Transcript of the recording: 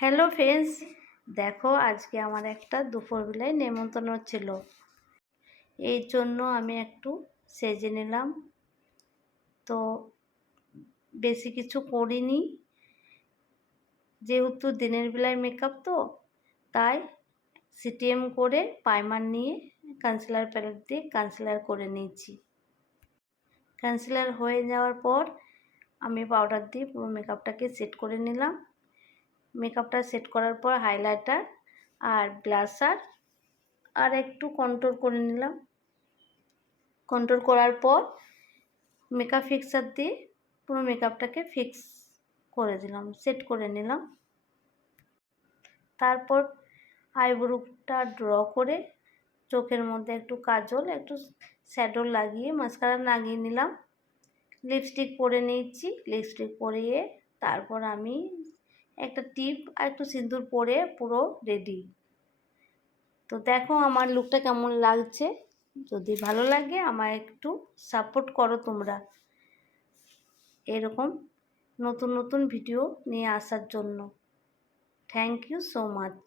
Hello friends, দেখো আজকে আমার একটা দুপুরবেলায় নেমন্তন্ন ছিল। এই জন্য আমি একটু সেজে নিলাম। তো বেশি কিছু করিনি, যেহেতু দিনের বেলায় মেকআপ, তো তাই সিটিএম করে প্রাইমার নিয়ে কনসিলার প্যালেট দিয়ে কনসিলার করে নিয়েছি। কনসিলার হয়ে যাওয়ার পর আমি পাউডার দিয়ে পুরো মেকআপটাকে সেট করে নিলাম। মেকআপটা সেট করার পর হাইলাইটার আর ব্লাশার আর একটু কন্ট্রোল করে নিলাম। কন্ট্রোল করার পর মেকআপ ফিক্সার দিয়ে পুরো মেকআপটাকে ফিক্স করে দিলাম, সেট করে নিলাম। তারপর আইব্রোটা ড্র করে চোখের মধ্যে একটু কাজল, একটু শ্যাডো লাগিয়ে মাস্কারা লাগিয়ে নিলাম। লিপস্টিক পরে নিয়েছি। লিপস্টিক পরিয়ে তারপর আমি একটা টিপ আর একটু সিঁদুর পরে পুরো রেডি। তো দেখো আমার লুকটা কেমন লাগছে। যদি ভালো লাগে আমায় একটু সাপোর্ট করো তোমরা, এরকম নতুন নতুন ভিডিও নিয়ে আসার জন্য। Thank you so much.